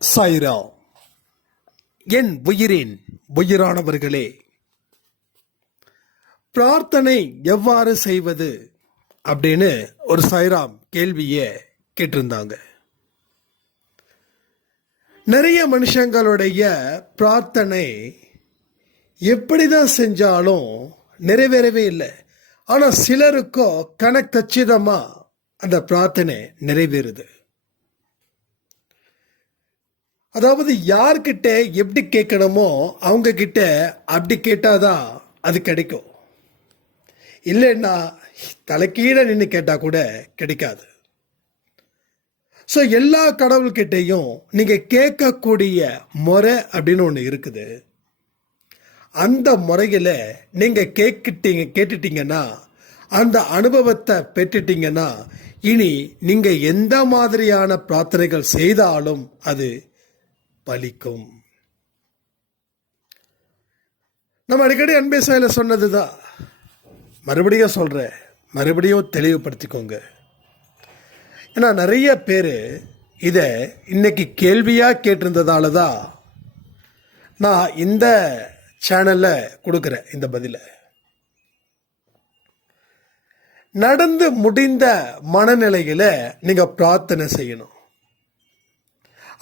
சாய்ரா, என் உயிரின் உயிரானவர்களே, பிரார்த்தனை எவ்வாறு செய்வது அப்படின்னு ஒரு சாய்ராம் கேள்வியை கேட்டிருந்தாங்க. நிறைய மனுஷங்களுடைய பிரார்த்தனை எப்படிதான் செஞ்சாலும் நிறைவேறவே இல்லை. ஆனால் சிலருக்கோ கச்சிதமா அந்த பிரார்த்தனை நிறைவேறுது. அதாவது யார்கிட்ட எப்படி கேட்கணுமோ அவங்க கிட்ட அப்படி கேட்டாதான் அது கிடைக்கும். இல்லைன்னா தலைக்கீழே நின்று கேட்டால் கூட கிடைக்காது. ஸோ எல்லா கடவுள்கிட்டையும் நீங்கள் கேட்கக்கூடிய முறை அப்படின்னு ஒன்று இருக்குது. அந்த முறையில் நீங்கள் கேட்டுட்டீங்கன்னா, அந்த அனுபவத்தை பெற்றுட்டீங்கன்னா, இனி நீங்கள் எந்த மாதிரியான பிரார்த்தனைகள் செய்தாலும் அது பலிக்கும். நம்ம அடிக்கடி அன்பே சாயில சொன்னதுதான், மறுபடியும் சொல்றேன், மறுபடியும் தெளிவுபடுத்திக்கோங்க. ஏன்னா நிறைய பேர் இதை இன்னைக்கு கேள்வியா கேட்டிருந்ததால தான் நான் இந்த சேனல்ல கொடுக்குறேன் இந்த பதில. நடந்து முடிந்த மனநிலையில நீங்க பிரார்த்தனை செய்யணும்.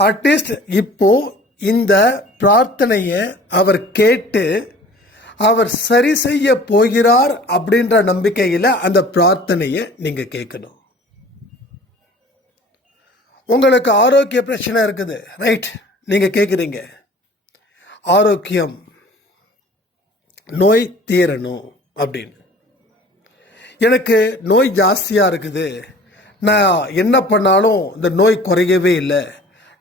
அட்லீஸ்ட் இப்போ இந்த பிரார்த்தனையை அவர் கேட்டு அவர் சரி செய்ய போகிறார் அப்படின்ற நம்பிக்கையில் அந்த பிரார்த்தனையை நீங்க கேட்கணும். உங்களுக்கு ஆரோக்கிய பிரச்சனை இருக்குது, ரைட்? நீங்க கேட்குறீங்க, ஆரோக்கியம், நோய் தீரணும் அப்படின்னு. எனக்கு நோய் ஜாஸ்தியா இருக்குது, நான் என்ன பண்ணாலும் இந்த நோய் குறையவே இல்லை,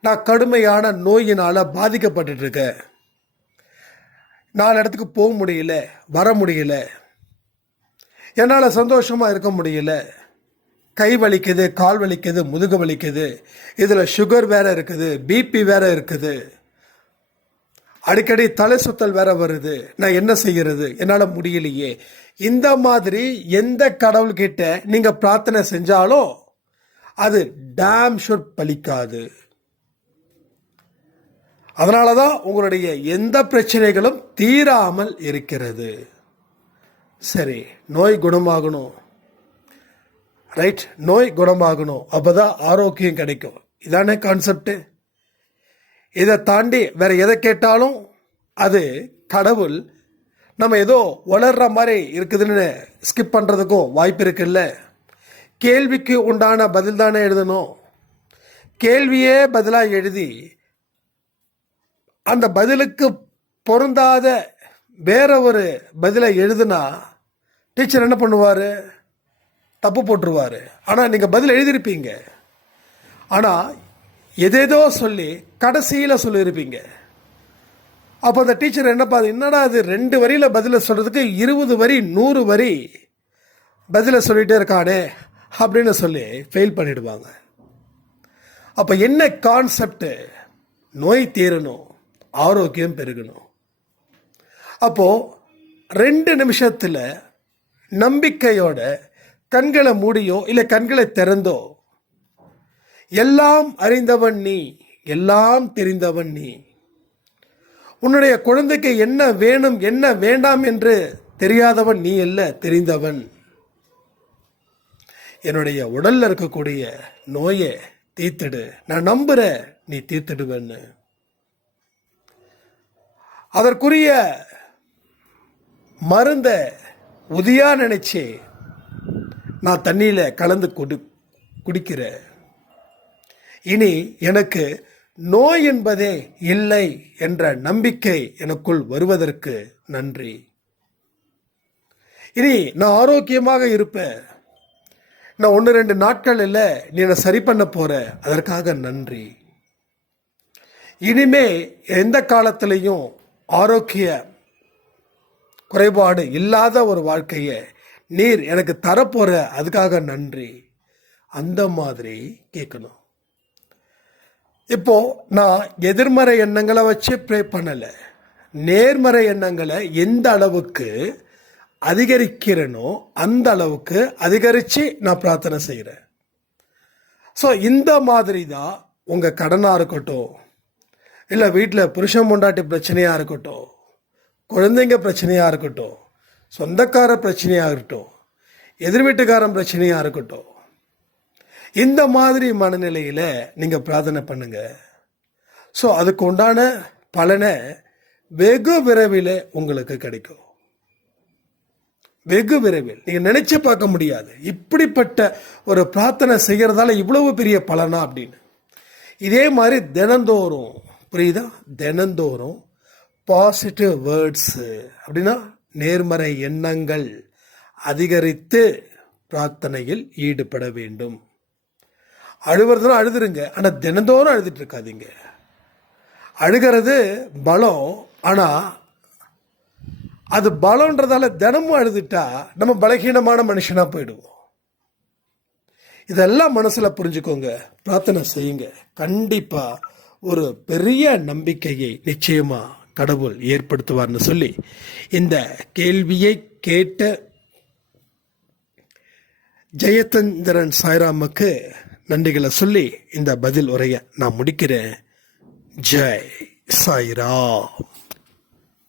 நான் கடுமையான நோயினால் பாதிக்கப்பட்டு இருக்கேன், 4 இடத்துக்கு போக முடியல, வர முடியல, என்னால் சந்தோஷமாக இருக்க முடியல, கை வலிக்குது, கால் வலிக்குது, முதுகு வலிக்குது, இதில் சுகர் வேற இருக்குது, பிபி வேற இருக்குது, அடிக்கடி தலை சுத்தல் வேற வருது, நான் என்ன செய்யறது, என்னால் முடியலையே. இந்த மாதிரி எந்த கடவுள்கிட்ட நீங்கள் பிரார்த்தனை செஞ்சாலும் அது டேம் ஷுர் பலிக்காது. அதனால தான் உங்களுடைய எந்த பிரச்சனைகளும் தீராமல் இருக்கிறது. சரி, நோய் குணமாகணும், ரைட்? நோய் குணமாகணும், அப்பதான் ஆரோக்கியம் கிடைக்கும். இதானே கான்செப்ட். இதை தாண்டி வேற எதை கேட்டாலும் அது கடவுள் நம்ம ஏதோ வளர்ற மாதிரி இருக்குதுன்னு ஸ்கிப் பண்ணுறதுக்கும் வாய்ப்பு இருக்குல்ல. கேள்விக்கு உண்டான பதில் தானே எழுதணும். கேள்வியே பதிலாக எழுதி அந்த பதிலுக்கு பொருந்தாத வேற ஒரு பதிலை எழுதுனா டீச்சர் என்ன பண்ணுவார்? தப்பு போட்டுருவார். ஆனால் நீங்கள் பதில் எழுதியிருப்பீங்க, ஆனால் எதேதோ சொல்லி கடைசியில் சொல்லியிருப்பீங்க. அப்போ அந்த டீச்சர் என்னப்பா, என்னடா அது 2 வரியில் பதிலை சொல்கிறதுக்கு 20 வரி 100 வரி பதிலை சொல்லிகிட்டே இருக்கானே அப்படின்னு சொல்லி ஃபெயில் பண்ணிடுவாங்க. அப்போ என்ன கான்செப்ட்? நோய் தீரணும், ஆரோக்கியம் பெருகணும். அப்போ 2 நிமிஷத்தில் நம்பிக்கையோட கண்களை மூடியோ இல்லை கண்களை திறந்தோ, எல்லாம் அறிந்தவன் நீ, எல்லாம் தெரிந்தவன் நீ, உன்னுடைய குழந்தைக்கு என்ன வேணும் என்ன வேண்டாம் என்று தெரியாதவன் நீ அல்ல, தெரிந்தவன். என்னுடைய உடல்ல இருக்கக்கூடிய நோயை தீர்த்திடு, நான் நம்புறேன் நீ தீர்த்திடுவேன்னு. அதற்குரிய மருந்த உதியா நினைச்சு நான் தண்ணியில கலந்து குடிக்கிறேன். இனி எனக்கு நோய் என்பதே இல்லை என்ற நம்பிக்கை எனக்குள் வருவதற்கு நன்றி. இனி நான் ஆரோக்கியமாக இருப்பேன். நான் 1-2 நாட்கள் இல்லை, நீ என்னை சரி பண்ண போற, அதற்காக நன்றி. இனிமே எந்த காலத்திலையும் ஆரோக்கிய குறைபாடு இல்லாத ஒரு வாழ்க்கையை நீர் எனக்கு தரப்போற, அதுக்காக நன்றி. அந்த மாதிரி கேட்கணும். இப்போ நான் எதிர்மறை எண்ணங்களை வச்சு ப்ரே பண்ணல, நேர்மறை எண்ணங்களை எந்த அளவுக்கு அதிகரிக்கிறேனோ அந்த அளவுக்கு அதிகரிச்சு நான் பிரார்த்தனை செய்கிறேன். ஸோ இந்த மாதிரி தான் உங்கள் கடனாக இருக்கட்டும், இல்லை வீட்டில் புருஷன் பொண்டாட்டி பிரச்சனையாக இருக்கட்டும், குழந்தைங்க பிரச்சனையாக இருக்கட்டும், சொந்தக்கார பிரச்சனையாக இருக்கட்டும், எதிர் வீட்டுக்காரன் பிரச்சனையாக இருக்கட்டும், இந்த மாதிரி மனநிலையில் நீங்கள் பிரார்த்தனை பண்ணுங்க. ஸோ அதுக்கு உண்டான பலனை வெகு விரைவில் உங்களுக்கு கிடைக்கும். வெகு விரைவில் நீங்கள் நினைச்சு பார்க்க முடியாது இப்படிப்பட்ட ஒரு பிரார்த்தனை செய்கிறதால இவ்வளவு பெரிய பலனா அப்படின்னு. இதே மாதிரி தினந்தோறும், புரியுதா, தினந்தோறும் பாசிட்டிவ் வேர்ட்ஸு அப்படின்னா நேர்மறை எண்ணங்கள் அதிகரித்து பிரார்த்தனையில் ஈடுபட வேண்டும். அழுவுறதுனா அழுதுருங்க, ஆனால் தினந்தோறும் அழுதுட்டு இருக்காதீங்க. அழுகிறது பலம், ஆனால் அது பலம்ன்றதால தினமும் அழுதுட்டா நம்ம பலகீனமான மனுஷனாக போயிடுவோம். இதெல்லாம் மனசில் புரிஞ்சுக்கோங்க, பிரார்த்தனை செய்யுங்க. கண்டிப்பாக ஒரு பெரிய நம்பிக்கையை நிச்சயமாக கடவுள் ஏற்படுத்துவார்னு சொல்லி இந்த கேள்வியை கேட்ட ஜெயச்சந்திரன் சாய்ராமுக்கு நன்றிகளை சொல்லி இந்த பதில் உரையை நான் முடிக்கிறேன். ஜெய் சாய்ராம்.